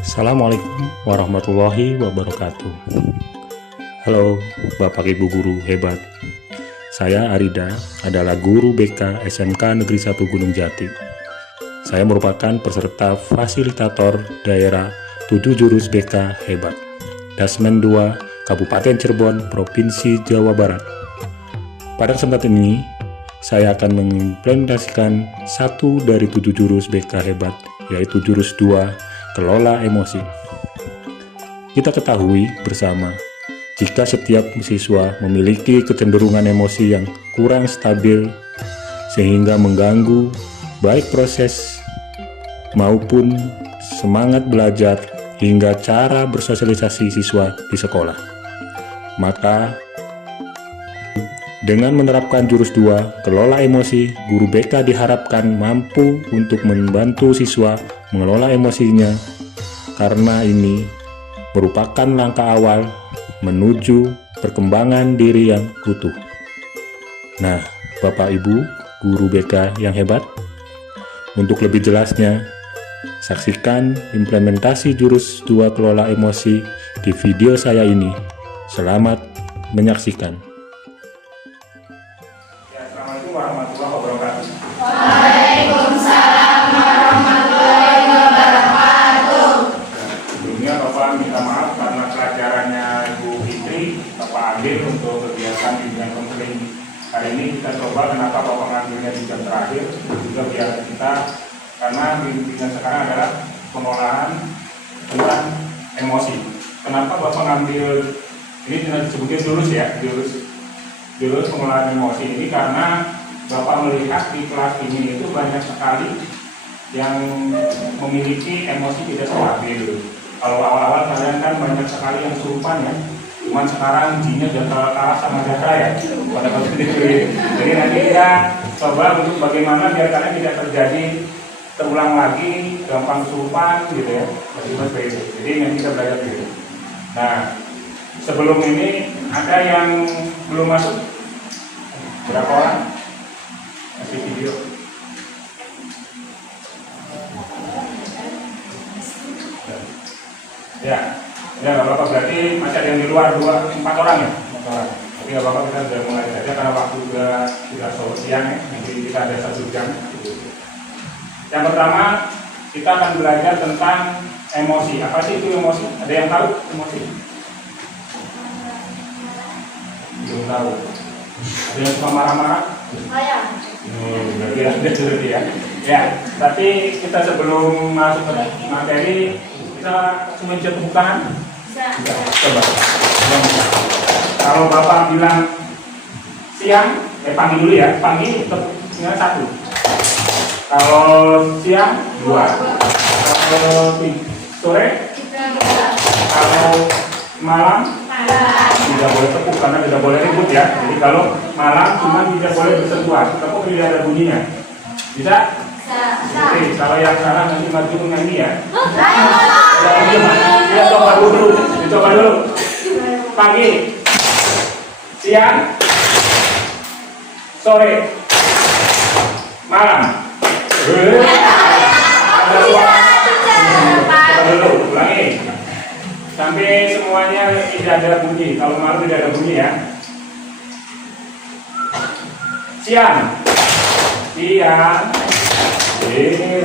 Assalamualaikum warahmatullahi wabarakatuh. Halo Bapak Ibu Guru hebat. Saya Arida, adalah guru BK SMK Negeri 1 Gunung Jati. Saya merupakan peserta fasilitator daerah 7 jurus BK hebat, Dasmen 2, Kabupaten Cirebon, Provinsi Jawa Barat. Pada kesempatan ini, saya akan mengimplementasikan satu dari 7 jurus BK hebat, yaitu jurus 2, kelola emosi. Kita ketahui bersama, jika setiap siswa memiliki kecenderungan emosi yang kurang stabil sehingga mengganggu baik proses maupun semangat belajar hingga cara bersosialisasi siswa di sekolah, maka dengan menerapkan jurus 2, kelola emosi, guru BK diharapkan mampu untuk membantu siswa mengelola emosinya, karena ini merupakan langkah awal menuju perkembangan diri yang utuh. Nah, Bapak Ibu, guru BK yang hebat, untuk lebih jelasnya, saksikan implementasi jurus 2 kelola emosi di video saya ini. Selamat menyaksikan. Assalamualaikum warahmatullahi wabarakatuh. Waalaikumsalam warahmatullahi wabarakatuh. Sebelumnya Bapak minta maaf karena pelajarannya Ibu Fitri, Bapak ambil untuk kegiatan bimbingan konseling. Hari ini kita coba kenapa Bapak ngambilnya di jam terakhir, juga biar kita, karena bimbingan sekarang adalah pengolahan tentang emosi. Kenapa Bapak ngambil ini disebutnya jurus ya, jurus pengolahan emosi ini karena Bapak melihat di kelas ini itu banyak sekali yang memiliki emosi tidak stabil. Kalau awal-awal kalian kan banyak sekali yang surupan ya, cuman sekarang jinnya udah kalah sama Zahra ya, pada waktu itu. Jadi nanti kita coba untuk bagaimana biar kalian tidak terjadi terulang lagi, gampang surupan gitu ya, seperti itu. Jadi nanti kita belajar gitu. Nah, sebelum ini ada yang belum masuk? Berapa orang? Masih video. Ya, nggak apa-apa, berarti masih ada yang di luar 4 orang ya? 4 orang. Tapi nggak apa-apa, kita sudah mulai saja karena waktu sudah sore siang ya, nanti kita ada 1 jam. Yang pertama, kita akan belajar tentang emosi. Apa sih itu emosi? Ada yang tahu emosi? Belum tahu. Ada yang suka marah-marah? Berarti ada ya. Ya, tapi kita sebelum masuk ke materi, kita semuanya tepuk tangan. Coba. Kalau Bapak bilang siang, panggil dulu ya. Panggil tepuknya 1. Kalau siang 2. Kalau sore, kalau malam tidak boleh tepuk karena tidak boleh ribut ya. Jadi kalau malam cuma tidak boleh bersentuhan, tepuk tidak ada bunyinya. Bisa? Oke, kalau yang salah nanti maju menyanyi ya. Ya, coba dulu. Pagi, siang, sore, malam. Ada suara. Coba dulu, ulangi. Sampai semuanya tidak ada bunyi. Kalau malam tidak ada bunyi ya. Siang. Ini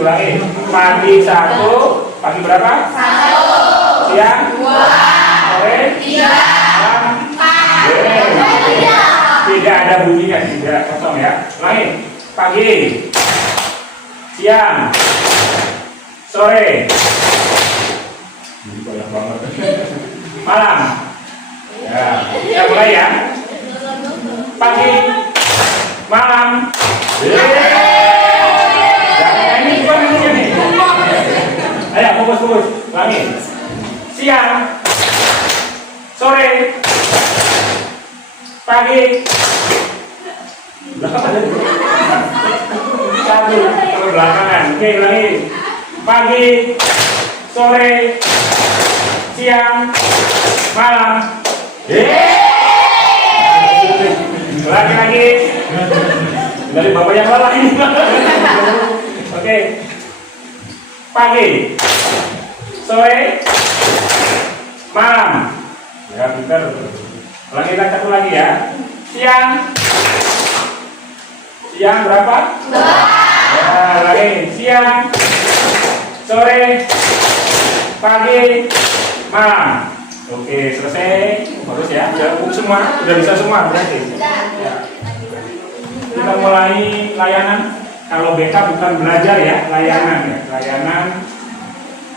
ulangi. Pagi 1. Pagi berapa? 1. Siang 2. Sore 3. Malam 4. Tidak ada bunyinya, tidak kosong ya. Ulangi. Pagi. Siang. Sore. Ini banyak banget. Malam. Ya, kita mulai ya. Pagi, malam. Jangan ini bukan ini nih. Ayo fokus. Ulangi. Siang, sore, pagi. Satu ke belakangan. Oke, ulangi. Pagi, sore, siang, malam. Lagi. Dari bapak yang lelah ini. Oke. pagi, sore, malam. Ya, pintar. Ulangi satu lagi ya. Siang. Siang berapa? 2. Ya, lagi. Siang, sore, pagi, malam. Oke, selesai. Bagus ya. Udah cukup semua. Udah bisa semua berarti. Ya. Kita mulai layanan. Kalau BK bukan belajar ya, layanan ya.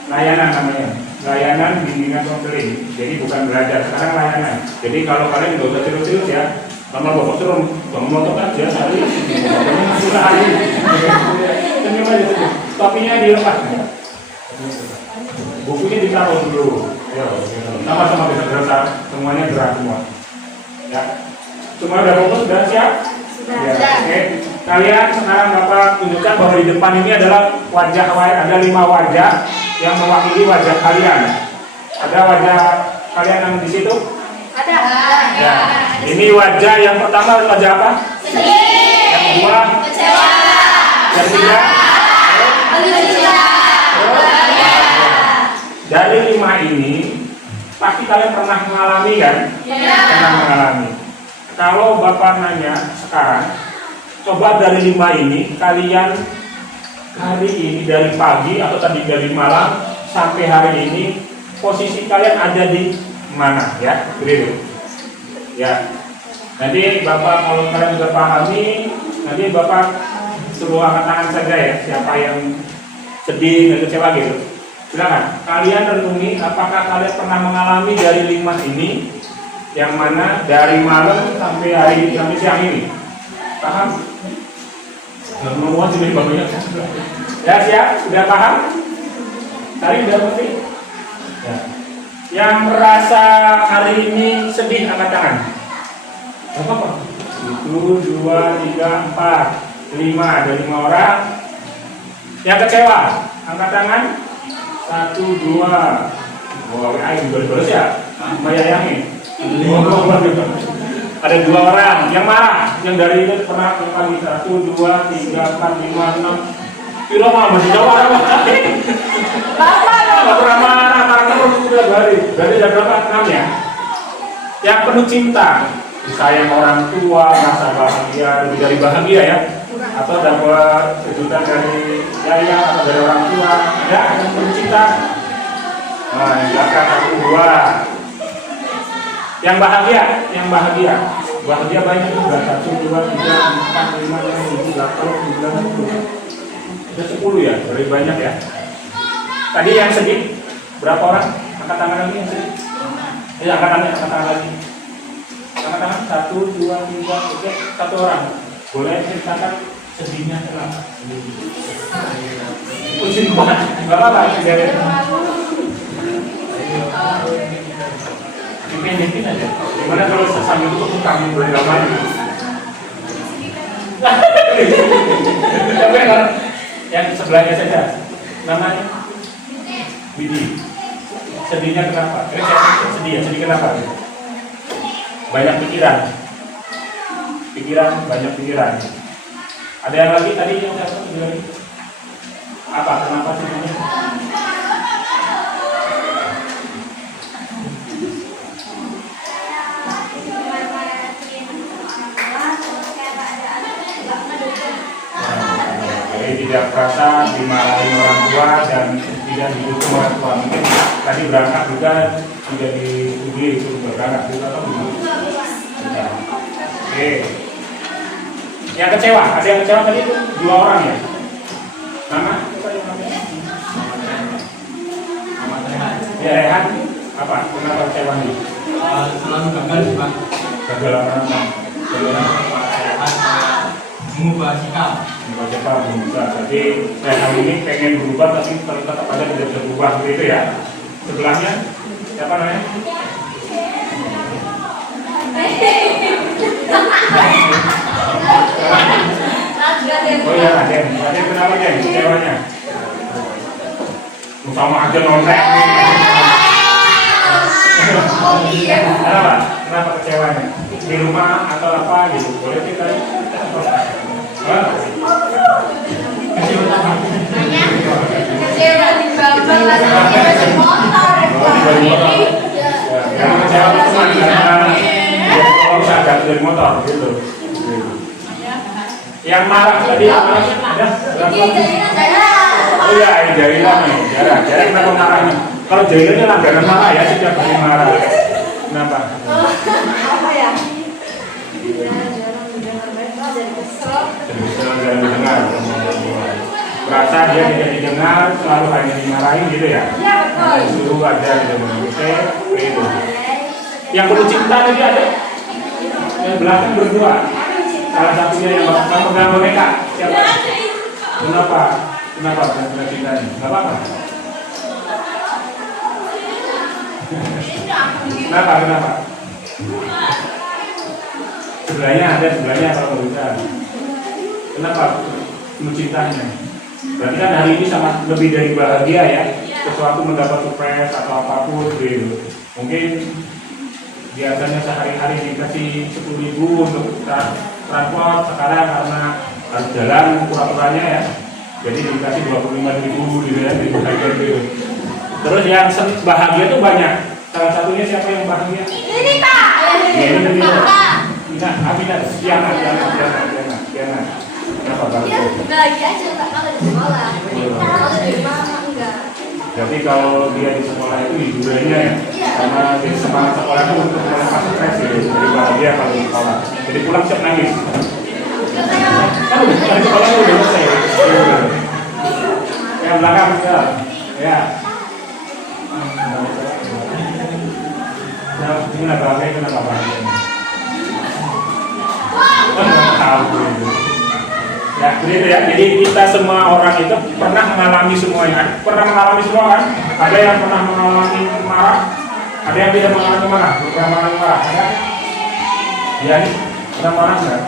Layanan namanya. Layanan bimbingan konseling. Jadi bukan belajar, sekarang layanan. Jadi kalau kalian nggak usah terus-terus ya. Lama bapak turun, bangun motor kan dia sehari. Sudah hari. Senyum aja tuh. Topinya dilepas. Bukunya ditaruh dulu. Sama-sama bisa gerak, semuanya gerak semua. Ya. Semua udah fokus, sudah siap? Ya, oke. Kalian sekarang Bapak tunjukkan bahwa di depan ini adalah wajah, ada 5 wajah yang mewakili wajah kalian. Ada wajah kalian yang di situ? Ada. Ya. Ini wajah yang pertama wajah apa? Sedih. Yang kedua? Kecewa. Yang ketiga? Gembira. Dari 5 ini pasti kalian pernah mengalami kan? Ya. Pernah mengalami. Kalau Bapak nanya sekarang, coba dari 5 ini kalian hari ini dari pagi atau tadi dari malam sampai hari ini posisi kalian ada di mana ya? Begitu. Ya. Nanti Bapak kalau kalian sudah pahami, nanti Bapak suruh angkat tangan saja ya, siapa yang sedih dan kecewa gitu. Silakan. Kalian renungi apakah kalian pernah mengalami dari 5 ini yang mana dari malam sampai hari sampai siang ini. Paham? Nggak mau jadi bangunnya. Ya siap? Sudah paham? Tadi udah ngerti? Ya. Yang merasa hari ini sedih angkat tangan. Apa? 1, 2, 3, 4, 5. Ada 5 orang. Yang kecewa angkat tangan. 1, 2. Wah, WA juga terus ya. Mbak Yayangi. Ada 2 orang yang marah, yang dari itu pernah kali 1, 2, 3, 4, 5, 6. Kilo mah masih jauh apa? Nggak pernah marah terus sudah dari jam berapa? 6 ya. Yang penuh cinta, disayang orang tua, rasa bahagia, lebih dari bahagia ya. Atau dapat kejutan dari yaya atau dari orang tua, ya yang penuh cinta. Nah, yang belakang 1, 2. Yang bahagia banyak juga. 1, 2, 3, 4, 5, 6, 7, 8, 9, 10. Ada 10 ya, lebih banyak ya. Tadi yang sedih berapa orang? Angkat tangan lagi yang sedih. Ya, angkat tangan lagi. Angkat tangan 1, 2, 3, oke, 1 orang. Boleh ceritakan sedihnya kenapa? Pusing banget. Enggak apa-apa, Dipindahin aja. Gimana kalau sambil itu kami boleh lama? Yang sebelahnya saja. Namanya Widi. Sedihnya kenapa? Sedih ya. Sedih kenapa? Banyak pikiran. Banyak pikiran. Ada yang lagi tadi yang saya apa? Kenapa sedihnya? Tidak merasa dimarahin orang tua dan tidak didukung orang tua. Mungkin tadi berangkat juga tidak dihubungi itu berangkat juga atau belum? Oke. Yang kecewa, ada yang kecewa tadi itu 2 orang ya. Nama? Ya Rehan. Apa? Kenapa kecewa nih? Selalu gagal sih Pak. Gagal apa? Mengubah sikap. Belum bisa. Jadi saya kali ini pengen berubah tapi tetap aja tidak bisa berubah begitu ya. Sebelahnya siapa namanya? Oh iya Raden. Raden kenapa Den? Kecewanya? Sama aja nontek. Kenapa? Kenapa kecewanya? Di rumah atau apa gitu? Boleh kita? Kecewa. marah tadi apa? Ada berapa? Oh iya, Jaila nih, Jaila kenapa marah nih? Kalau Jaila ini langganan marah ya, setiap hari marah. Kenapa? Apa ya? Jadi jarang didengar. Merasa dia tidak didengar, selalu hanya dimarahin gitu ya? Iya betul. Disuruh aja gitu, oke, itu. Yang perlu cinta tadi ada? Yang belakang berdua. Salah satunya yang pegang boneka. Siapa? Kenapa? Kenapa bukan cinta ini? Gak apa-apa. Kenapa? Sebelahnya kalau bisa. Kenapa mencintanya? Berarti kan hari ini sama lebih dari bahagia ya. Sesuatu mendapat surprise atau apapun gitu. Mungkin biasanya sehari-hari dikasih 10.000 untuk transport, sekarang karena harus jalan pura-puranya ya. Jadi dikasih 25.000 gitu ya, gitu. Terus yang bahagia tuh banyak. Salah satunya siapa yang bahagia? Ini Kak. Ya, ini tadi. Aminah, Kiana. Kenapa Kak? Dia bahagia aja Kak kalau di sekolah. Kalau di rumah enggak. Jadi kalau dia di sekolah itu hiburannya ya, karena dia semangat sekolah itu untuk melepas stres gitu. Jadi bahagia kalau di sekolah. Jadi pulang siap nangis. Kan udah di sekolah udah selesai. Yang belakang ya. Nah, kenapa bahagia? Tahu gitu. Ya, begitu ya. Jadi kita semua orang itu pernah mengalami semuanya. Pernah mengalami semua kan? Ada yang pernah mengalami marah, ada yang tidak mengalami marah. Pernah mengalami marah, ada? Iya nih, pernah marah nggak?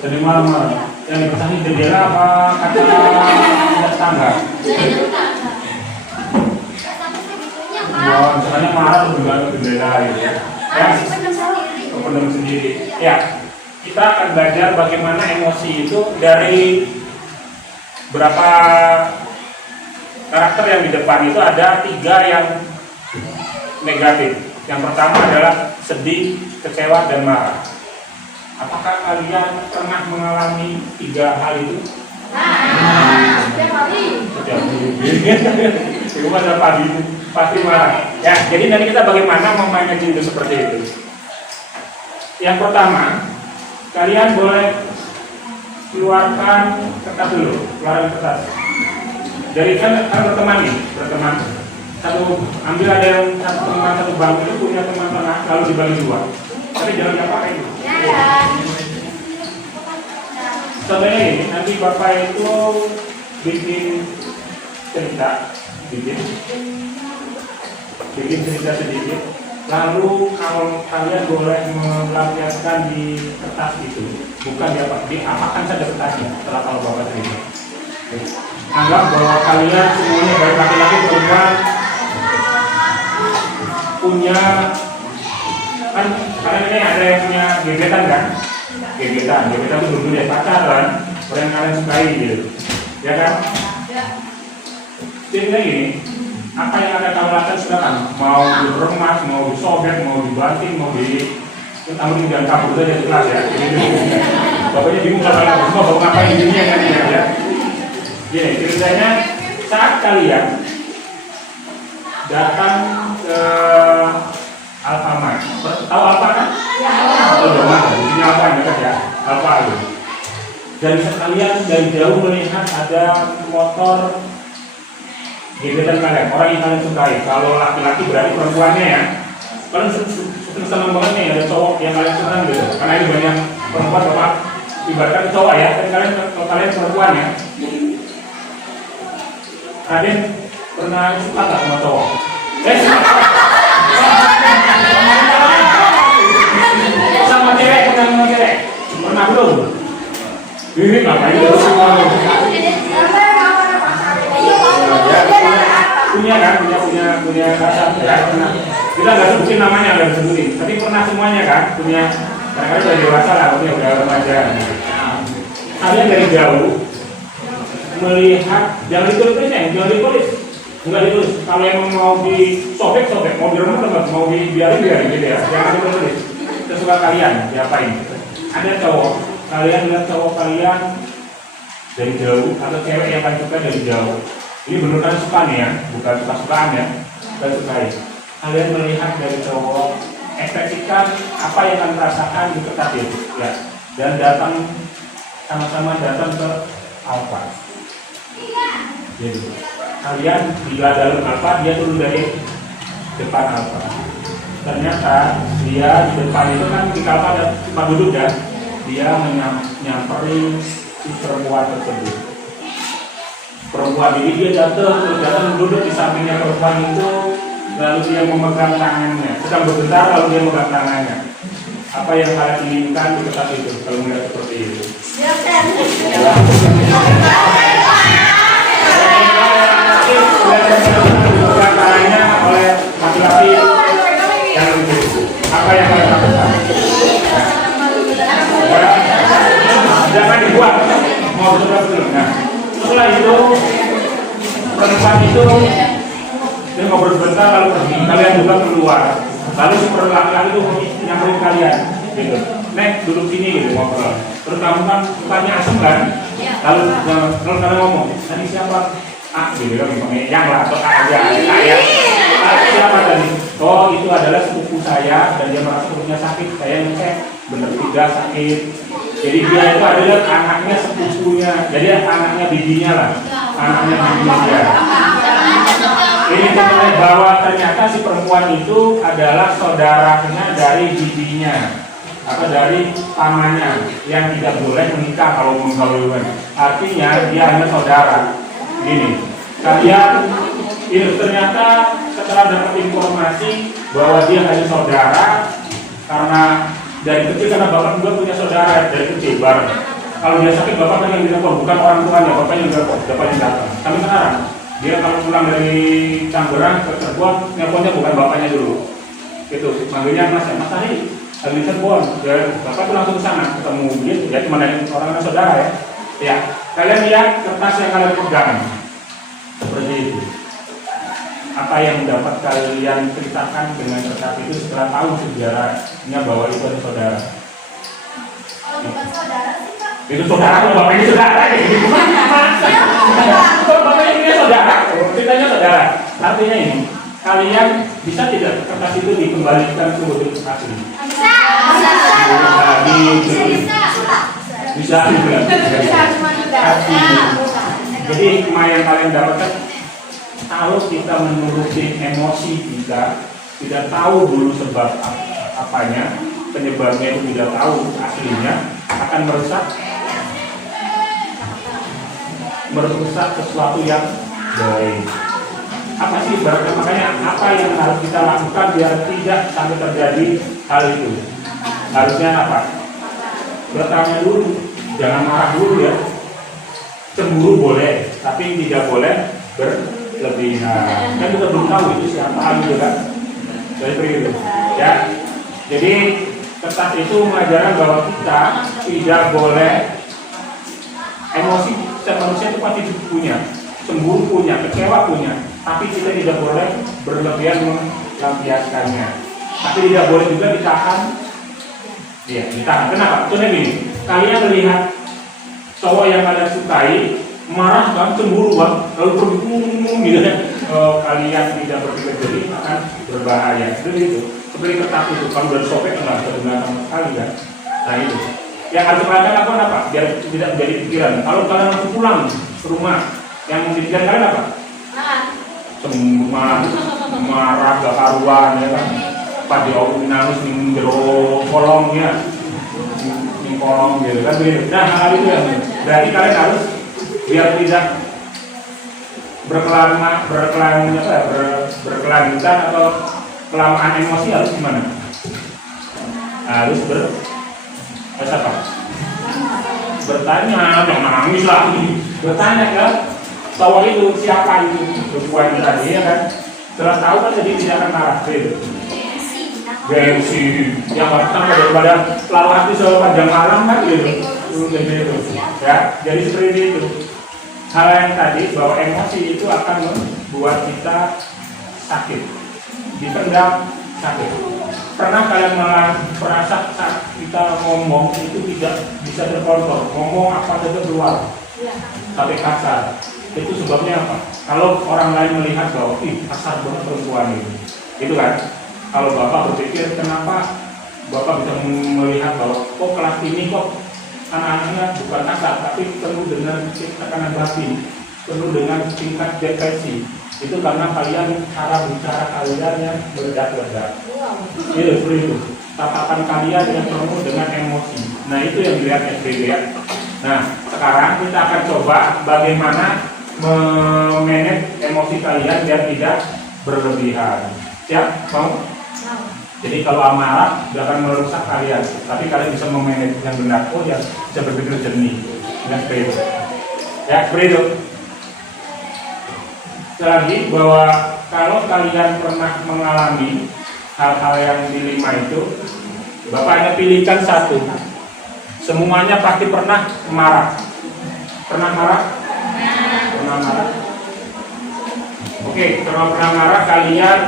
Jadi malam marah. Yang dipecahin jendela apa kata tetangga? Misalnya marah tuh juga jendela gitu ya. Ya, pendem sendiri. Ya, kita akan belajar bagaimana emosi itu dari berapa karakter yang di depan itu ada 3 yang negatif. Yang pertama adalah sedih, kecewa, dan marah. Apakah kalian pernah mengalami 3 hal itu? Setiap hari. Itu pada pagi pasti marah. Ya, jadi nanti kita bagaimana memanage itu seperti itu. Yang pertama, kalian boleh keluarkan kertas dulu, keluarkan kertas. Jadi kan berteman nih, berteman. Ambil ada yang satu bangku itu punya teman tengah, lalu dibagi 2. Tapi jangan diapain itu. Contohnya ini, nanti bapak itu bikin cerita, bikin cerita sedikit. Lalu kalau kalian boleh melampiaskan di kertas itu, bukan diapakan saja kertasnya setelah kalau bapak cerita. Anggap bahwa kalian semuanya baik laki-laki perempuan punya, kan kalian ini ada yang punya gebetan kan? Gebetan itu dulu ya pacaran, orang yang kalian sukai gitu, ya kan? Jadi gini, apa yang ada kamu lakukan silakan, mau diremas, mau disobek, mau dibanting, mau namun jangan kabur saja kelas ya. Bapaknya bingung kalau mau ngapain ini ya. Gini, ceritanya saat kalian datang ke Alfamart, tahu Alfa kan? Oh, mana? Di sini Alfa yang dekat ya, Alfa itu. Dan sekalian dari jauh melihat ada motor gebetan kalian, orang yang kalian sukai. Kalau laki-laki berarti perempuannya ya. Kalian senang banget nih ada cowok yang kalian senang gitu. Karena ini banyak perempuan bapak ibaratkan cowok ya, dan kalian perempuan ya. Kalian pernah suka nggak sama cowok? Sama cewek, pernah belum? Ini ngapain itu semua? Punya rasa ya, pernah. Kita nggak sebutin namanya, nggak sebutin, tapi pernah semuanya kan punya. Kadang-kadang udah dewasa lah, udah remaja. Kalian dari jauh melihat, jangan ditulis, enggak ditulis. Kalau yang mau disobek, mau diremas, mau dibiarin gitu ya. Jangan ditulis. Sesuka kalian, diapain? ada cowok, kalian lihat cowok kalian dari jauh atau cewek yang kalian suka dari jauh. Ini benar kan suka nih ya, bukan suka-sukaan ya, bukan sukai. Kalian melihat dari cowok, ekspresikan apa yang kalian rasakan di tempat itu, ya. Dan datang sama-sama datang ke Alfa. Jadi kalian di dalam Alfa, dia turun dari depan Alfa. Ternyata dia di depan itu kan di Alfa ada tempat duduk ya. Dia nyamperin si perempuan tersebut. Perempuan ini dia datang duduk di sampingnya perempuan itu, lalu dia memegang tangannya. Sedang berbentar lalu dia memegang tangannya. Apa yang kalian inginkan di tempat itu kalau melihat seperti itu? Memegang tangannya oleh laki-laki yang lebih. Apa yang kalian lakukan? Jangan dibuat, mau sudah belum. Nah, setelah itu perempuan itu dia ngobrol sebentar lalu pergi. Kalian juga keluar. Lalu si laki-laki itu nyamperin kalian, gitu. Nek duduk sini gitu ngobrol. Terus kamu kan mukanya asem kan? Lalu kalian ngomong, tadi siapa? Ah, gitu kan, yang lah atau aja, saya. Siapa tadi? Oh, itu adalah sepupu saya dan dia merasa perutnya sakit. Saya ngecek, bener tidak sakit. Jadi dia itu adalah anaknya sepupunya. Jadi anaknya bibinya lah, anaknya bibinya dia. Ini sebenarnya bahwa ternyata si perempuan itu adalah saudaranya dari bibinya atau dari pamannya yang tidak boleh menikah kalau menggaulkan. Artinya dia hanya saudara. Gini, kalian ini ternyata setelah dapat informasi bahwa dia hanya saudara karena dari kecil, karena bapak juga punya saudara dari kecil bareng. Kalau dia sakit bapak kan yang direpot, bukan orang tuanya, bapaknya yang direpot, bapaknya datang. Tapi sekarang dia kalau pulang dari Tangerang ke Cirebon, nelponnya bukan bapaknya dulu. Itu manggilnya Mas ya, Mas Ari, lagi di Cirebon. Dan bapak tuh langsung ke sana ketemu dia, ya cuma dari orang saudara ya. Ya, kalian lihat kertas yang kalian pegang seperti itu. Apa yang dapat kalian ceritakan dengan kertas itu setelah tahu sejarahnya bahwa itu ada saudara? Kalau bukan saudara sih Pak. Itu saudara, kalau bapaknya saudara ya. Kalau bapaknya ini saudara, ceritanya saudara. Artinya ini, kalian bisa tidak kertas itu dikembalikan ke bentuk asli? Bisa. Bisa juga. Jadi hikmah yang kalian dapatkan, kalau kita menuruti emosi kita, tidak tahu dulu sebab apanya, penyebabnya itu tidak tahu aslinya, akan merusak sesuatu yang baik. Apa sih ibaratnya? Makanya apa yang harus kita lakukan biar tidak sampai terjadi hal itu? Harusnya apa? Bertanya dulu, jangan marah dulu ya. Cemburu boleh, tapi tidak boleh berlebihan. Kan kita belum tahu itu siapa gitu kan? Jadi begitu, ya. Jadi kertas itu mengajarkan bahwa kita tidak boleh emosi. Setiap manusia itu pasti punya, cemburu punya, kecewa punya, tapi kita tidak boleh berlebihan melampiaskannya. Tapi tidak boleh juga ditahan. Iya, ditahan. Kenapa? Contohnya gini, kalian melihat cowok yang kalian sukai marah kan, cemburu kan, lalu bergumung gitu kan. Kalian tidak berpikir jernih akan berbahaya. Seperti kertas itu, kalau udah sobek nggak bisa digunakan sama sekali kan. Nah itu. Yang harus kalian lakukan apa? Biar tidak menjadi pikiran. Kalau kalian langsung pulang ke rumah, yang dipikirkan kalian apa? Marah, gak karuan ya kan. Pak diomongin nangis ning jero kolong ya. Ning kolong gitu kan begitu. Nah, hal itu ya. Berarti kalian harus biar tidak berkelanjutan atau kelamaan emosi harus gimana? Harus apa? Bertanya, jangan nangis lagi. Bertanya kan, cowok itu siapa itu? Perempuan tadi ya kan? Setelah tahu kan jadi tidak akan marah gitu. Gengsi, yang datang daripada lalu hati selalu panjang malam kan gitu. Ya, jadi seperti itu. Hal yang tadi bahwa emosi itu akan membuat kita sakit, dipendam sakit. pernah kalian merasa saat kita ngomong itu tidak bisa terkontrol, ngomong apa saja keluar Iya. sampai kasar. Itu sebabnya apa? Kalau orang lain melihat bahwa ih kasar banget perempuan ini, itu kan. Kalau bapak berpikir kenapa bapak bisa melihat bahwa kok kelas ini kok anak-anaknya bukan kasar tapi penuh dengan tekanan batin, penuh dengan tingkat depresi. Itu karena kalian cara bicara kalian yang meledak-ledak. Wow. Iya, seperti itu. Tatapan kalian yang penuh dengan emosi. Nah, itu yang dilihat SBG ya. Nah, sekarang kita akan coba bagaimana memanage emosi kalian biar tidak berlebihan. Siap? Mau? Wow. Jadi kalau amarah tidak akan merusak kalian, tapi kalian bisa memanage yang benar. Oh ya, bisa berpikir jernih. Ya, seperti itu. Ya, seperti itu. Lagi bahwa kalau kalian pernah mengalami hal-hal yang dilema itu, Bapak hanya pilihkan satu. Semuanya pasti pernah marah. Pernah marah? Pernah marah. Oke, kalau pernah marah kalian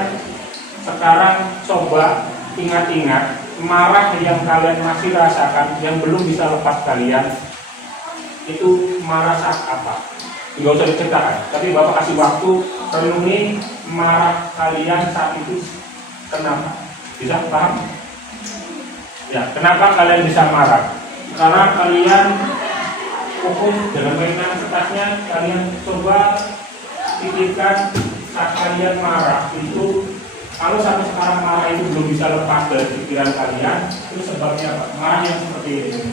sekarang coba ingat-ingat marah yang kalian masih rasakan yang belum bisa lepas kalian itu marah saat apa? Nggak usah diceritakan, tapi Bapak kasih waktu renungi marah kalian saat itu kenapa? Bisa paham? Ya, kenapa kalian bisa marah? Karena kalian fokus dengan mainan kertasnya, kalian coba pikirkan saat kalian marah itu. Kalau sampai sekarang marah itu belum bisa lepas dari pikiran kalian, itu sebabnya apa? Marah yang seperti ini.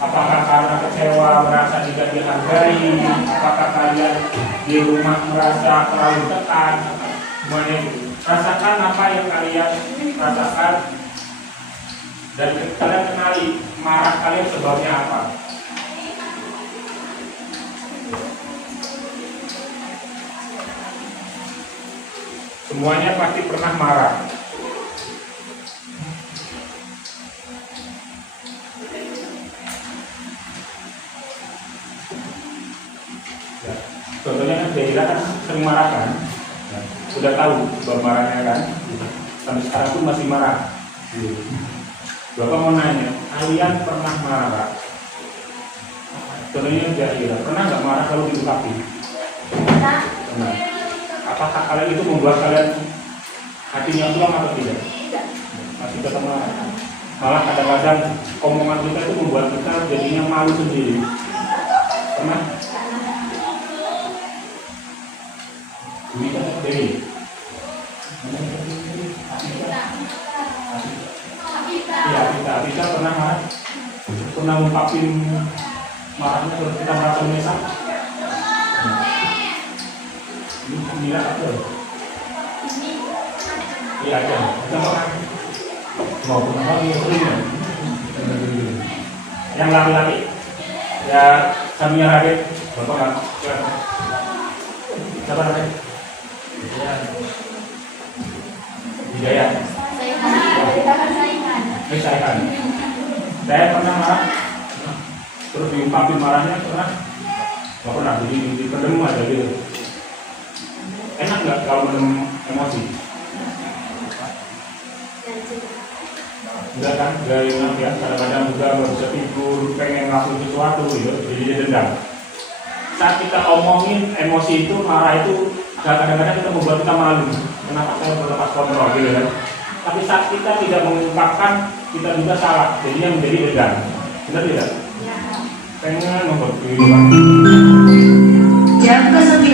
Apakah karena kecewa, merasa tidak dihargai? Apakah kalian di rumah merasa terlalu tekan? Semuanya itu. Rasakan apa yang kalian rasakan dan kalian kenali marah kalian sebabnya apa. Semuanya pasti pernah marah. Ya. Contohnya kan Zaira kan sering marah kan, ya. Sudah tahu sebab marahnya kan, sampai sekarang pun masih marah. Bapak mau nanya, kalian pernah marah? Contohnya Zaira, pernah nggak marah kalau didekati? Pernah. Pernah. Apakah kalian itu membuat kalian hatinya pulang atau tidak? Tidak. Masih tetap marah. Malah kadang-kadang omongan kita itu membuat kita jadinya malu sendiri. Pernah? Ini kan Dewi. Iya, kita pernah marah. Pernah ngungkapin marahnya kalau kita merasa menyesal. Ini apa? Iya aja. Kita mau pernah yang laki-laki ya kami yang Radit bapak kan siapa namanya Hidayat Saingan. Saya pernah marah terus diungkapin marahnya pernah nggak pernah jadi dipendem aja gitu. Enak nggak kalau menem emosi? Enggak kan, gak enak ya, kadang-kadang juga nggak bisa tidur, pengen ngelakuin sesuatu gitu, jadi dia dendam. Saat kita omongin emosi itu, marah itu, kadang-kadang kita membuat kita malu. Kenapa saya berlepas kontrol gitu kan? Tapi saat kita tidak mengungkapkan, kita juga salah, jadinya menjadi dendam. Benar tidak? Pengen membuat kehidupan. Jam ke-9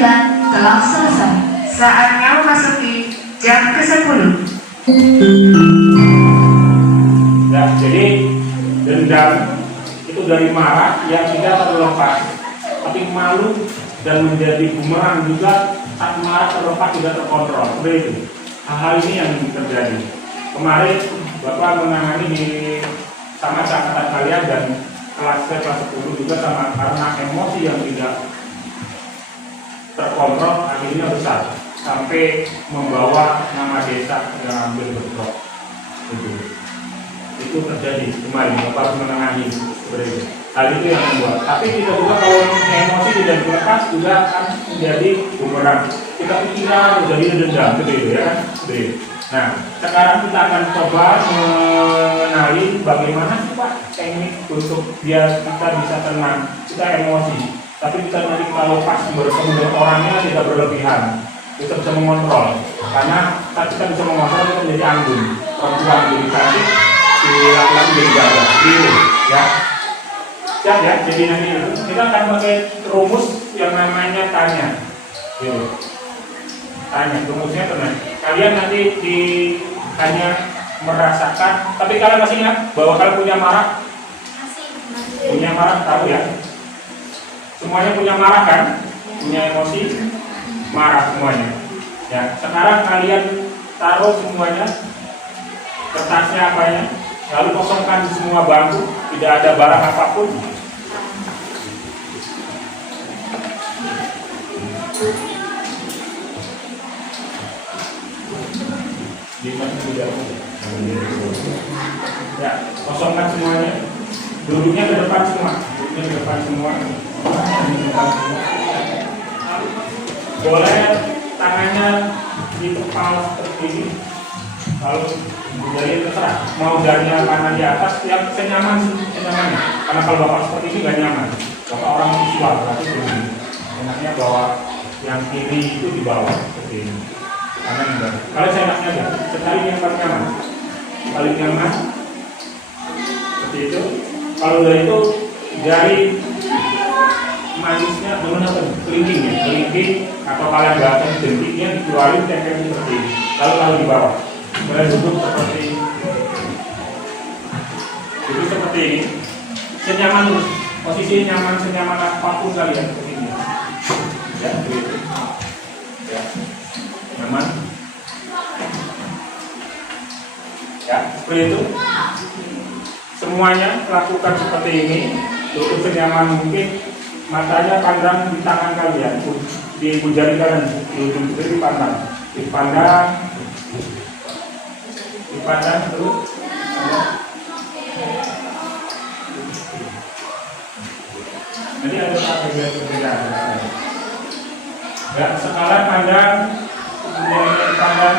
telah selesai. Saatnya memasuki jam ke-10. Ya, jadi dendam itu dari marah yang tidak terlepas, tapi malu dan menjadi bumerang juga saat marah terlepas tidak terkontrol. Seperti itu. Hal-hal ini yang terjadi. Kemarin Bapak menangani di sama angkatan kalian dan kelas 10 juga sama karena emosi yang tidak terkontrol akhirnya besar sampai membawa nama desa yang ambil bentrok. Itu terjadi kemarin Bapak menangani seperti itu. Hal itu yang membuat. Tapi kita juga kalau emosi tidak dilepas juga akan menjadi bumerang. Kita pikiran jadi dendam, begitu ya kan? Begitu. Nah, sekarang kita akan coba mengenali bagaimana sih Pak teknik untuk biar kita bisa tenang, kita emosi, tapi kita nanti kalau pas bertemu dengan orangnya tidak berlebihan, kita bisa mengontrol. Karena kita bisa mengontrol, kita menjadi anggun, perempuan jadi cantik, si laki-laki jadi gagah, gitu ya. Siap ya, jadi nanti kita akan pakai rumus yang namanya tanya, gitu. Tanya, rumusnya tenang. Kalian nanti hanya merasakan, tapi kalian masih ingat bahwa kalian punya marah? Punya marah, tahu ya? Semuanya punya marah kan? Punya emosi, marah semuanya. Ya, sekarang kalian taruh semuanya, kertasnya apanya, lalu kosongkan semua bangku, tidak ada barang apapun. Ya, kosongkan semuanya. Duduknya ke depan semua. Duduknya ke depan semua. Boleh tangannya di kepala seperti ini. Kalau dari terserah, mau dari kanan di atas, yang senyamannya. Karena kalau bapak seperti ini gak nyaman. Bapak orang visual, berarti begini. Enaknya bawa yang kiri itu di bawah seperti ini. Kanan enggak. Kalau saya enaknya aja, sekali yang paling nyaman. Paling nyaman seperti itu. Kalau dari itu dari manisnya apa? Kelingking ya, kelingking atau kalian bahasa jentiknya dikeluarin tempel seperti ini. Lalu taruh di bawah. Boleh duduk seperti ini. Duduk seperti ini. Senyaman terus. Posisi nyaman senyaman apapun kalian seperti ini. Ya, begitu. Ya. Nyaman. Ya, seperti itu. Semuanya lakukan seperti ini. Duduk senyaman mungkin. Matanya pandang di tangan kalian, di jari kalian, di ujung jari dipandang, dipandang terus. Jadi ada perbedaan. Ya, sekarang pandang, kemudian pandang,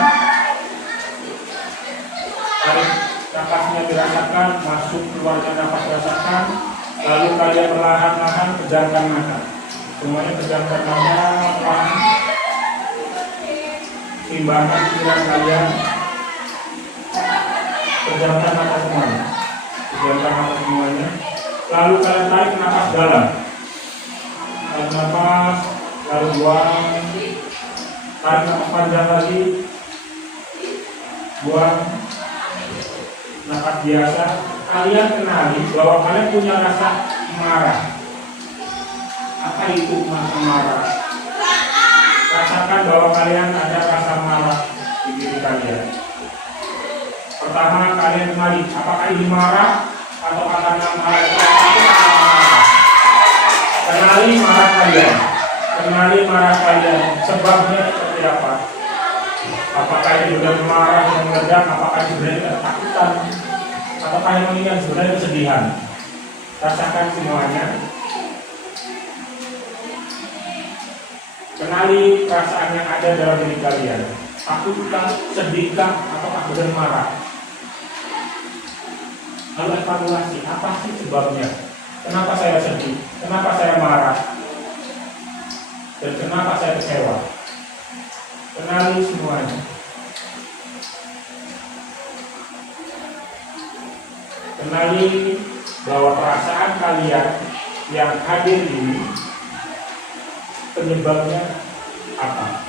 tarik nafasnya dirasakan, masuk keluarnya nafas dirasakan. Lalu kalian perlahan-lahan pejamkan mata. Semuanya pejamkan mata, pelan. Timbangkan pikiran kalian. Pejamkan mata semuanya. Pejamkan mata semuanya. Lalu kalian tarik nafas dalam. Tarik nafas, lalu buang. Tarik nafas panjang lagi. Buang. Nafas biasa. Kalian kenali bahwa kalian punya rasa marah. Apa itu rasa marah? Rasakan bahwa kalian ada rasa marah di diri kalian. Pertama kalian kenali apakah ini marah atau karena marah itu marah. Kenali marah kalian. Kenali marah kalian. Sebabnya seperti apa? Apakah ini benar marah yang meledak? Apakah ini sebenarnya ketakutan? Apakah yang mengingat sebenarnya kesedihan? Rasakan semuanya. Kenali perasaan yang ada dalam diri kalian. Takutkah, sedihkah, ataukah benar marah? Lalu evaluasi, apa sih sebabnya? Kenapa saya sedih? Kenapa saya marah? Dan kenapa saya kecewa? Kenali semuanya. Kenali bahwa perasaan kalian yang hadir ini penyebabnya apa?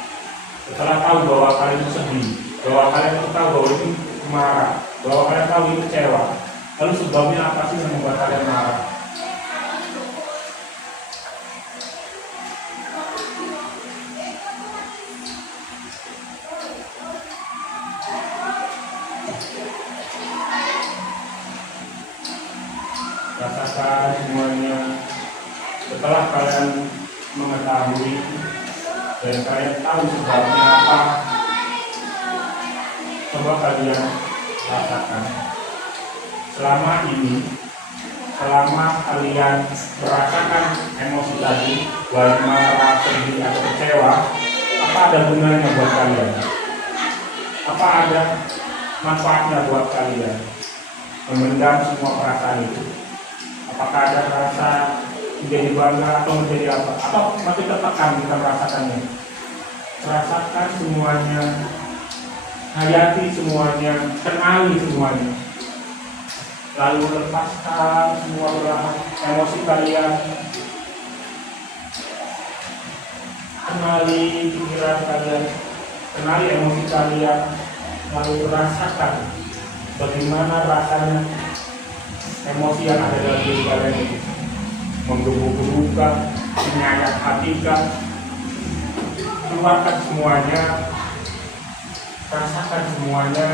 Setelah tahu bahwa kalian sedih, bahwa kalian tahu bahwa ini marah, bahwa kalian tahu ini kecewa, lalu sebabnya apa sih yang membuat kalian marah? Rasakan semuanya. Setelah kalian mengetahui dan kalian tahu sebabnya apa, coba kalian rasakan. Selama ini, selama kalian merasakan emosi tadi, baik marah, sedih, atau kecewa, apa ada gunanya buat kalian? Apa ada manfaatnya buat kalian memendam semua perasaan itu? Apakah ada rasa menjadi bangga atau menjadi apa? Atau masih tertekan kita merasakannya? Rasakan semuanya, hayati semuanya, kenali semuanya. Lalu lepaskan semua perlahan emosi kalian. Kenali pikiran kalian, kenali emosi kalian, lalu rasakan bagaimana rasanya emosi yang ada dalam diri kalian itu, menggebu-gebukan, menyayat hatikan. Keluarkan semuanya, rasakan semuanya.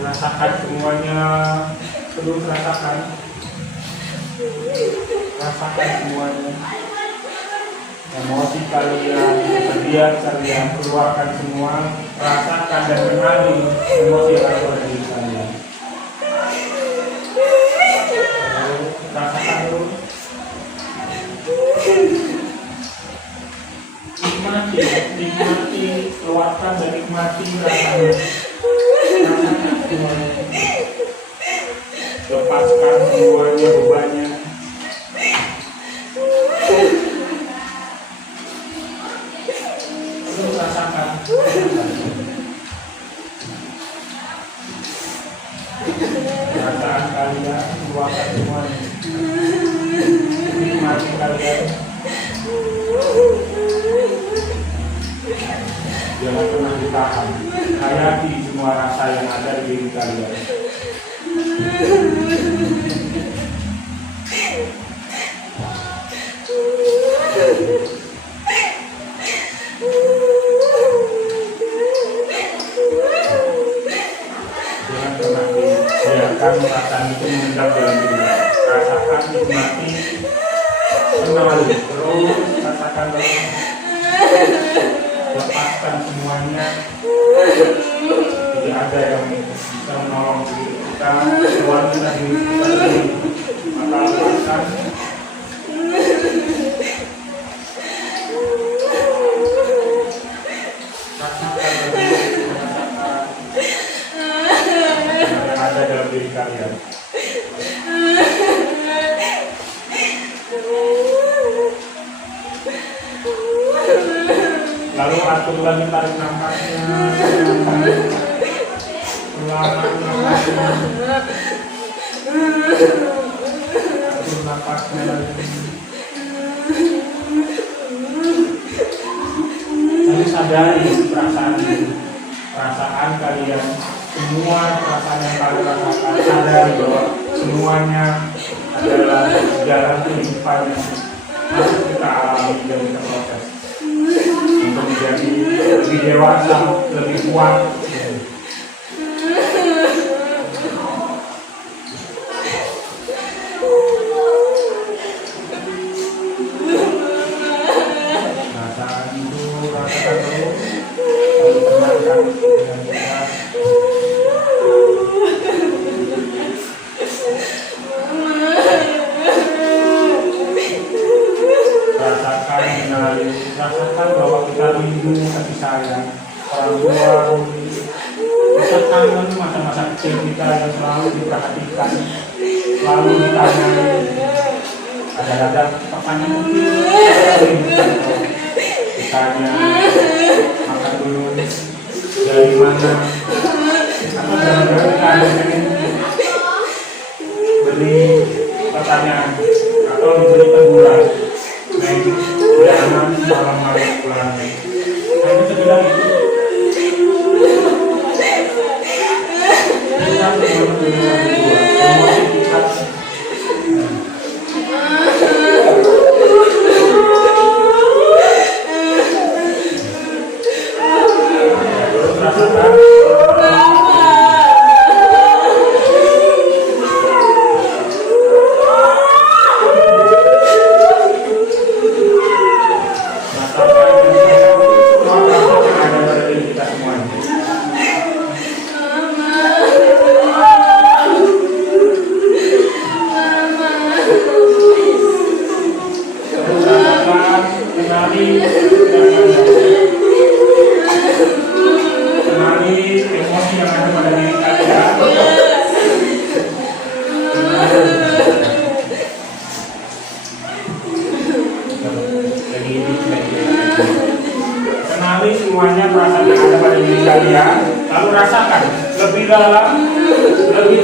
Rasakan semuanya, terus rasakan semuanya. Emosi kalian, kesedihan kalian, keluarkan semua, rasakan dan kenali emosi yang ada pada diri kalian. Lalu rasakan dulu, nikmati, keluarkan dan nikmati rasanya. Rasakan semuanya, lepaskan semuanya bebannya. Terus rasakan. Perasaan kalian, keluarkan semuanya. Nikmati kalian. Jangan pernah ditahan. Hayati semua rasa yang ada di diri kalian. Jangan pernah dibiarkan perasaan itu mengendap dalam diri. Rasakan, nikmati, kenali, terus rasakan terus. Lepaskan semuanya. Tidak ada yang bisa menolong diri kita, keluarkan diri kita sendiri. Maka lepaskan. Rasakan yang ada dalam diri kalian. Lalu atur lagi tarik nafasnya, perlahan nafasnya, atur nafasnya lagi. Lalu sadari perasaan kalian, semua perasaan yang kalian rasakan, sadari bahwa semuanya adalah jalan kehidupan yang harus kita alami dan kita proses untuk menjadi lebih dewasa, lebih kuat. Rasakan dulu, lalu tenangkan dengan jelas. Rasakan bahwa kita rindu kasih sayang orang tua, kita kangen masa-masa kecil kita yang selalu diperhatikan, selalu ditanyai. Ada pertanyaan ditanya makan belum, dari mana, atau jangan-jangan kita ada yang beri pertanyaan atau diberi teguran. Jangan malam-malam pulang. Nah, itu sekedar itu. Kita harus berdua. Emosi kita. Terus rasakan.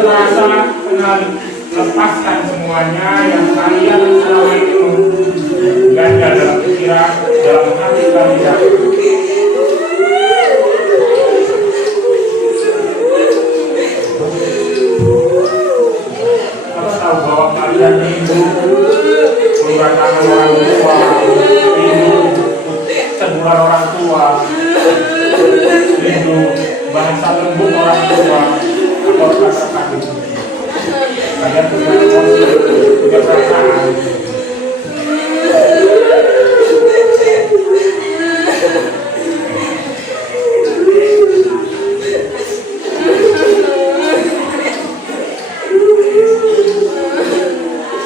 rasa, kenali, lepaskan semuanya yang kalian selama ini ganjal dalam pikiran, dalam hati kalian. Kita tahu bahwa kalian rindu mengatakan orang tua, rindu teguran orang tua, rindu bahasa lembut orang tua, atau kata-kata kalian punya emosi, punya perasaan.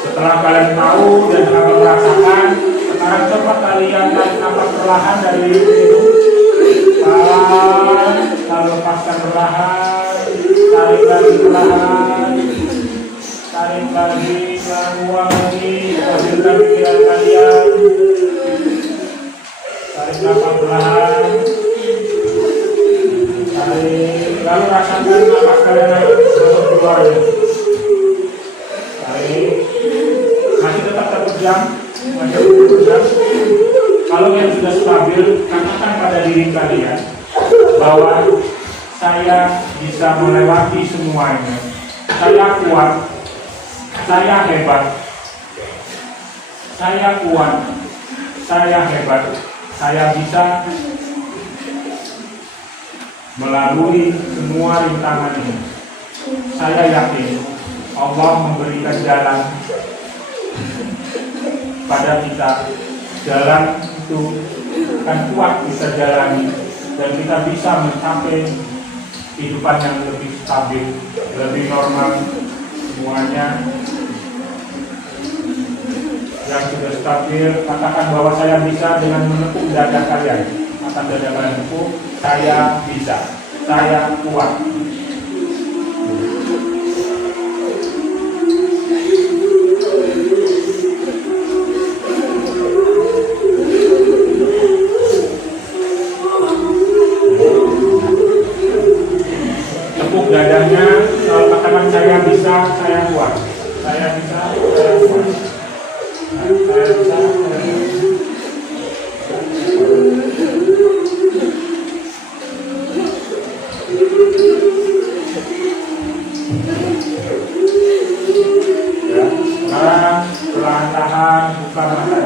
Setelah kalian tahu dan kalian merasakan, sekarang coba kalian tarik nafas perlahan dari hidung. Lalu lepaskan perlahan, tarik lagi perlahan, tarik lagi, buang lagi, hasilkan pikiran kalian. Tarik nafas perlahan, tarik, lalu rasakan nafas kalian masuk keluar. Tarik, masih tetap terpejam, masih terpejam. Kalau yang sudah stabil, katakan pada diri kalian bahwa saya bisa melewati semuanya. Saya kuat, saya hebat, saya kuat, saya hebat, saya bisa melalui semua rintangan ini. Saya yakin Allah memberikan jalan pada kita. Jalan itu akan kuat bisa jalani dan kita bisa mencapai kehidupan yang lebih stabil, lebih normal semuanya. Yang sudah stabil, katakan bahwa saya bisa dengan menepuk dada kalian. Atas dada kalian tepuk, saya bisa, saya kuat. Dadanya, kalau katakan saya bisa, saya kuat. Saya bisa, saya kuat. Saya bisa, saya kuat. Ya, sekarang perlahan-lahan buka mata.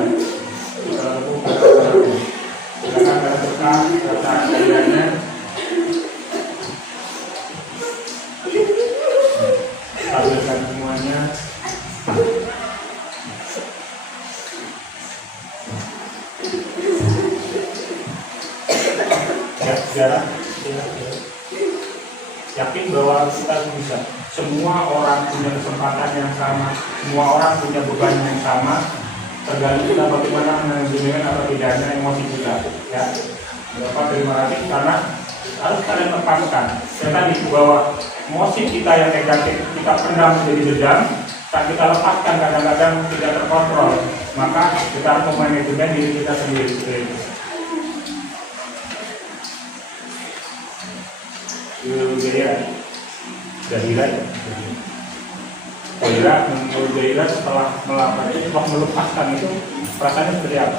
Silakan ada buka rasa kaliannya. Stabilkan semuanya. Ya, jarak. Yakin bahwa kita bisa. Semua orang punya kesempatan yang sama. Semua orang punya beban yang sama. Tergantung kita bagaimana manajemen atau tidaknya emosi kita. Ya, dapat terima kasih karena harus kalian lepaskan. Saya tadi bahwa emosi kita yang negatif kita pendam menjadi dendam, saat kita lepaskan kadang-kadang tidak terkontrol, maka kita harus memanajemen diri kita sendiri. Zahira menurut Zahira setelah melakukan itu, setelah melepaskan itu rasanya seperti apa?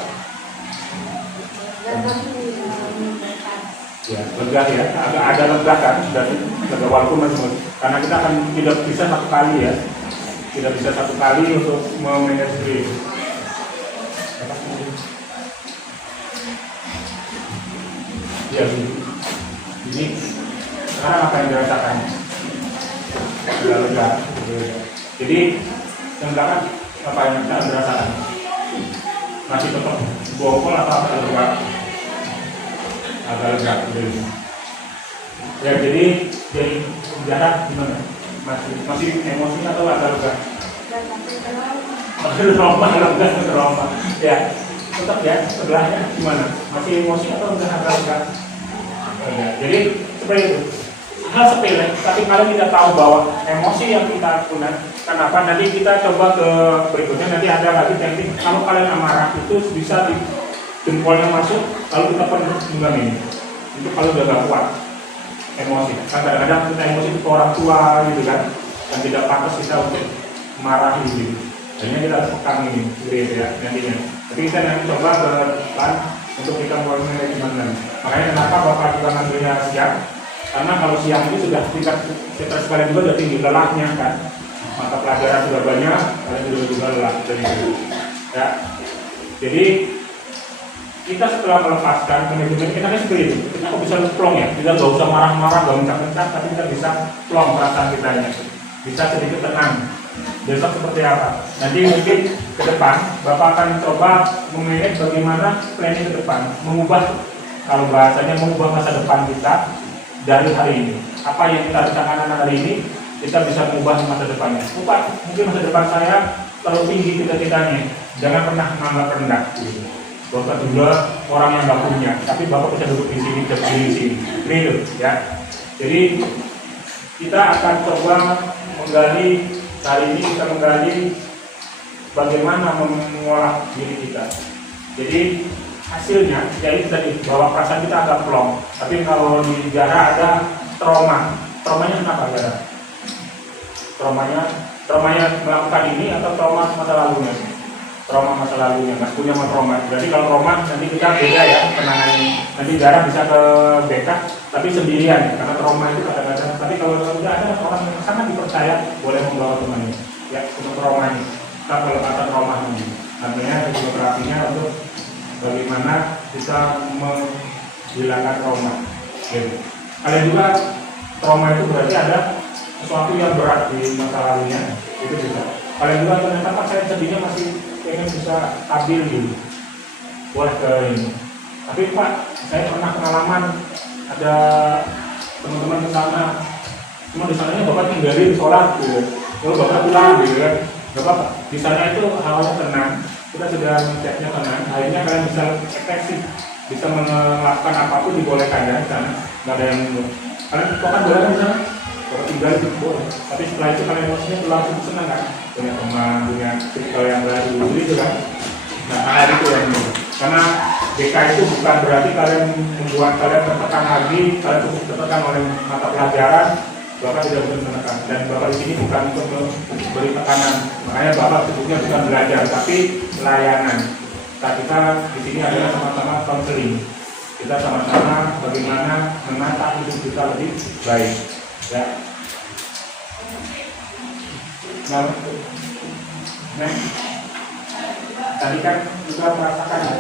Ya, lega ya, agak ada lega kan, dan lega walaupun masih karena kita akan tidak bisa satu kali ya, tidak bisa satu kali untuk memanage diri. Ya, ini sekarang apa yang dirasakan? Agak lega. Jadi yang belakang apa yang kita dirasakan? Masih tetap bongkol atau agak lega? Agak lega. Ya, jadi jarak gimana? Masih emosi atau agak lega? Rombak. Ya, tetap ya, sebelahnya gimana? Masih emosi atau udah agak lega? Jadi seperti itu. Hal sepele, tapi kalian tidak tahu bahwa emosi yang kita gunakan, kenapa nanti kita coba ke berikutnya, nanti ada lagi teknik. Kalau kalian amarah itu bisa di jempolnya masuk, lalu kita pegang ini. Itu kalau udah gak kuat emosi. Kadang-kadang kita emosi ke orang tua gitu kan, dan tidak pantas kita untuk marahi gitu. Hanya kita harus pegang ini, gitu ya nantinya. Tapi kita nanti coba ke depan untuk kita mulai manajemen. Makanya kenapa Bapak juga ngambilnya siang? Karena kalau siang itu sudah tingkat kita sekalian juga sudah tinggi lelahnya kan. Mata pelajaran sudah banyak, kalian juga lelah dari itu. Ya. Jadi kita setelah melepaskan manajemen kita kan seperti itu. Kita kok bisa plong ya? Kita nggak usah marah-marah, nggak mencak-mencak, tapi kita bisa plong perasaan kita nya. Bisa sedikit tenang. Besok seperti apa? Nanti mungkin ke depan Bapak akan coba memanage bagaimana planning ke depan, mengubah, kalau bahasanya mengubah masa depan kita dari hari ini. Apa yang kita rencanakan hari ini, kita bisa mengubah masa depannya. Bapak, mungkin masa depan saya terlalu tinggi cita-citanya, jangan pernah menganggap rendah. Gitu. Bapak juga orang yang nggak punya, tapi Bapak bisa duduk di sini, berdiri di sini, gitu ya. Jadi kita akan coba menggali. Hari ini kita menggali bagaimana mengolah diri kita. Jadi hasilnya, jadi tadi bahwa perasaan kita agak plong. Tapi kalau di Jara ada trauma. Traumanya kenapa Jara? Traumanya melakukan ini atau trauma masa lalunya? Trauma masa lalunya, nggak punya trauma. Jadi kalau trauma nanti kita beda ya penanganannya. Nanti Jara bisa ke BK, tapi sendirian karena trauma itu kadang-kadang. Tapi kalau sudah ada orang yang sangat dipercaya, boleh membawa temannya ya untuk trauma ini. Kita kalau kata trauma ini, artinya psikoterapinya untuk bagaimana bisa menghilangkan trauma. Gitu. Kalian juga trauma itu berarti ada sesuatu yang berat di masa lalunya, itu bisa. Kalian juga ternyata Pak saya sedihnya masih pengen bisa stabil gitu, boleh ke ini. Tapi Pak saya pernah pengalaman ada teman-teman ke sana, cuma di sananya Bapak tinggalin sholat gitu, lalu Bapak pulang gitu kan. Bapak di sana itu awalnya tenang, kita sudah ngeceknya tenang, akhirnya kalian bisa efektif, bisa melakukan apapun dibolehkan ya di sana, nggak ada yang kalian kan boleh kan di sana, Bapak tinggal itu boleh. Tapi setelah itu kalian maksudnya langsung senang kan, punya teman, punya circle yang baru, gitu kan. Nah hal itu yang ini. Karena BK itu bukan berarti kalian membuat kalian tertekan lagi, kalian cukup tertekan oleh mata pelajaran, Bapak tidak bisa menekan. Dan Bapak di sini bukan untuk memberi tekanan, makanya Bapak sebetulnya bukan belajar, tapi layanan. Kita di sini adalah sama-sama konseling. Kita sama-sama bagaimana menata hidup kita lebih baik. Ya. Nah, tadi kan juga merasakan ya.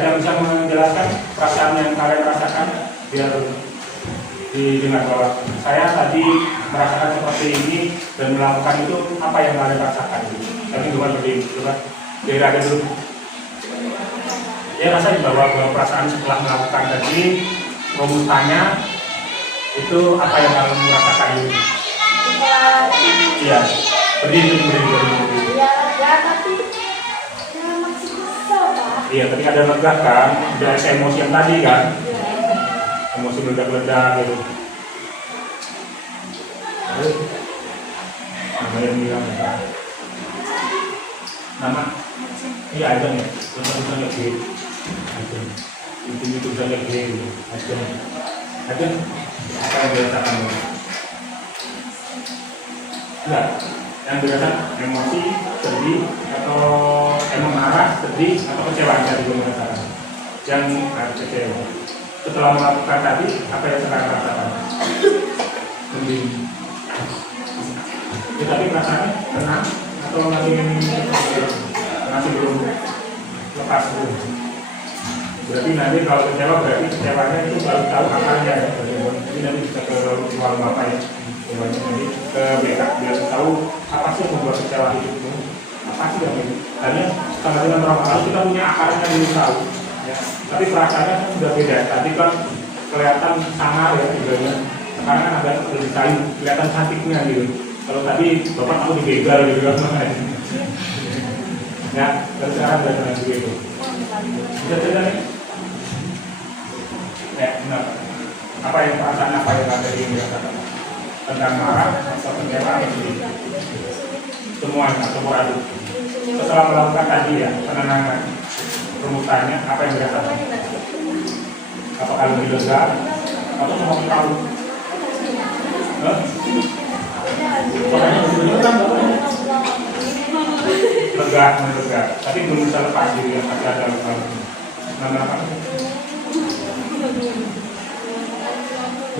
Ada bisa menjelaskan perasaan yang kalian rasakan biar didengar bahwa saya tadi merasakan seperti ini dan melakukan itu apa yang kalian rasakan. Tapi bukan berdiri, coba dari ada dulu. Ya rasain bahwa perasaan setelah melakukan tadi rumusannya itu apa yang kalian rasakan ini? Iya, berdiri. Ya, tapi masih kesel Pak. Iya, tapi ada lega kan, ada emosi yang tadi kan, emosi meledak-ledak gitu. Nama yang bilang nama, iya ada nih, tulisannya G, ada, itu tulisannya G, ada, apa yang dirasakan? Enggak, yang dirasakan emosi, sedih, atau emang marah, sedih, atau kecewa yang tadi gue merasakan. Yang kecewa. Setelah melakukan tadi, apa yang sekarang rasakan? Mending. Ya, tapi perasaannya tenang atau masih belum lepas belum? Berarti nanti kalau kecewa berarti kecewanya itu baru tahu akarnya ya. Jadi nanti bisa ke ruang bapak ya. Nanti ke BK biar tahu apa sih yang membuat kecewa hidupmu, apa sih yang itu. Karena sama dengan orang lalu kita punya akarnya dulu tahu. Ya. Tapi perasaannya kan sudah beda. Tadi kan kelihatan sangar ya tidaknya. Sekarang kan agak lebih kayu, kelihatan cantiknya gitu. Kalau tadi bapak tahu dibegal gitu kan makanya. Ya, dan sekarang udah dengan begitu. Bisa cerita nih? Ya, benar. Apa yang perasaan apa yang ada di dirasakan? Tentang marah atau kecewa atau sedih? Semuanya, campur aduk. Setelah melakukan tadi ya, penenangan rumusannya, apa yang dirasakan? Apakah lebih lega atau mau tahu? Hah? Makanya kan lega. Tapi belum bisa lepas diri yang masih ada luka. Nama apa?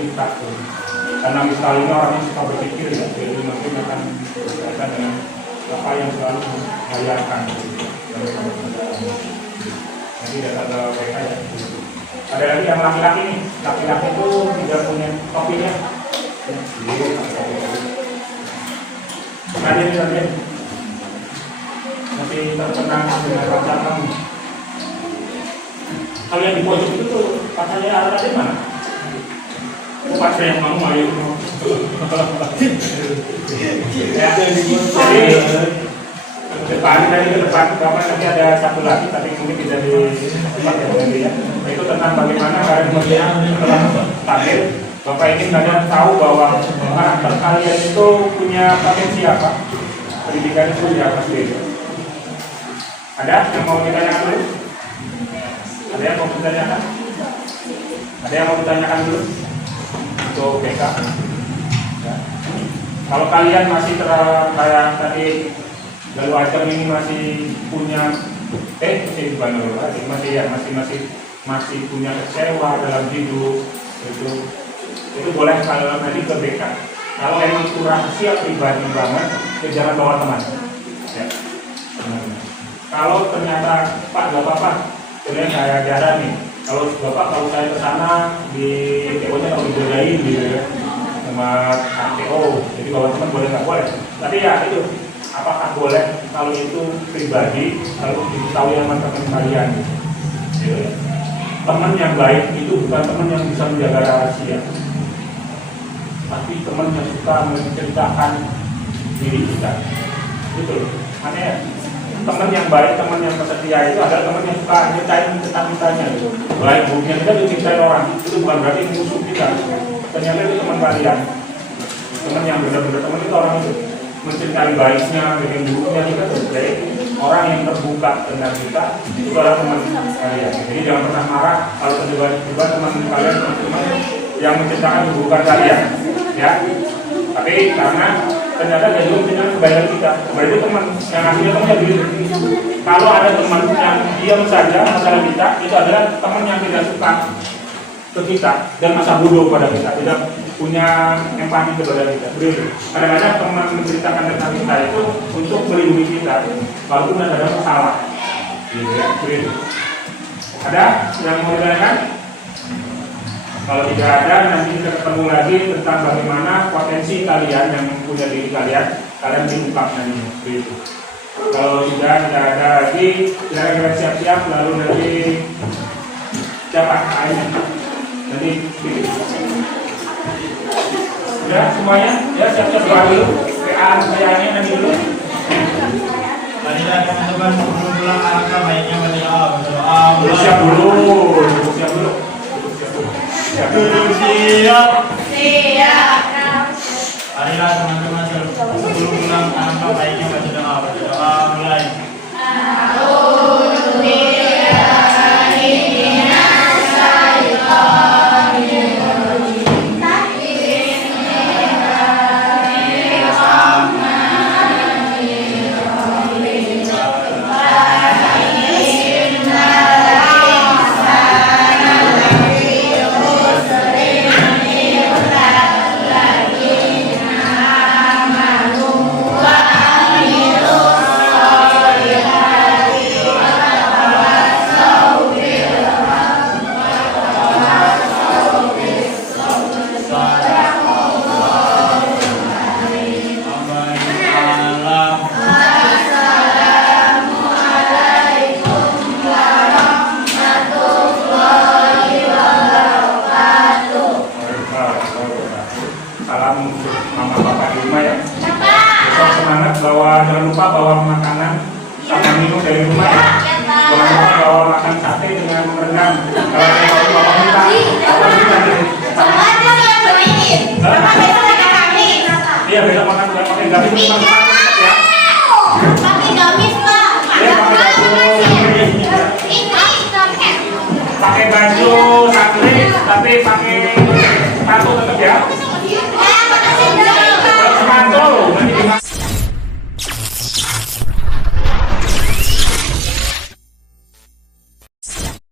Mistak. Karena mistal ini orang yang suka berpikir ya, jadi mungkin akan berkaitan dengan apa yang selalu menghayalkan. Jadi tidak ada mereka ya. Ada lagi yang laki-laki nih, laki-laki itu tidak punya topinya. Tadi masih terkenang dengan pacar kamu. Kalau yang di pojok itu tuh pacarnya ada di mana? Pacar yang mau ayo. Ya, jadi depan dari depan bapak nanti ada satu lagi tapi mungkin tidak di tempat yang lain ya. Itu tentang bagaimana kalian telah tampil. Bapak ingin kalian tahu bahwa karakter kalian itu punya potensi apa? Pendidikan itu punya apa sendiri? Ada yang mau ditanyakan dulu? Ada yang mau ditanyakan? Ada yang mau ditanyakan dulu? Untuk BK? Ya. Kalau kalian masih kayak tadi lalu Acem ini masih punya masih punya kecewa dalam hidup itu boleh kalau nanti ke BK. Kalau emang itu rahasia pribadi banget, ya jangan bawa teman. Ya. Kalau ternyata Pak gak apa-apa, kemudian saya jarang nih. Kalau saya ke sana di TO-nya kalau dibedain gitu ya sama TO, jadi bawa teman boleh nggak boleh. Tapi ya itu, apakah boleh kalau itu pribadi, kalau diketahui sama teman kalian gitu ya. Teman yang baik itu bukan teman yang bisa menjaga rahasia, tapi teman yang suka menceritakan diri kita. Gitu loh. Makanya teman yang baik, teman yang setia itu adalah teman yang suka nyeritain tentang kitanya gitu. Baik buruknya kita diceritain orang, itu bukan berarti musuh kita. Ternyata itu teman kalian. Teman yang benar-benar teman itu orang itu menceritakan baiknya, dengan buruknya kita tuh. Jadi orang yang terbuka tentang kita itu adalah teman kalian. Jadi jangan pernah marah kalau tiba-tiba teman kalian teman-teman yang menceritakan keburukan kalian, ya. Tapi karena ternyata dia juga punya kebaikan kita. Berarti teman yang aslinya teman yang gitu. Kalau ada teman yang diam saja masalah kita, itu adalah teman yang tidak suka ke kita dan masa bodoh pada kita, tidak punya empati kepada kita. Kadang-kadang teman menceritakan tentang kita itu untuk melindungi kita, walaupun ada masalah. Gitu ya. Ada yang mau ditanyakan? Kalau tidak ada, nanti kita ketemu lagi tentang bagaimana potensi kalian yang punya diri kalian diungkap nanti. Gitu. Kalau sudah tidak ada lagi, kira-kira siap-siap lalu nanti siapa lainnya? Nanti ya semuanya ya siap-siap doa dulu. PA-nya nanti dulu. Marilah teman-teman sebelum pulang alangkah baiknya berdoa. Siap dulu. Siap. Marilah teman-teman sebelum pulang alangkah baiknya berdoa. Mulai. Jangan lupa bawa makanan sama minum dari rumah ya. Jangan lupa bawa makan sate dengan rendang. Kalau mau bawa minta, iya besok makan pakai gamis ya. Pakai gamis Pak. Pakai baju santri tapi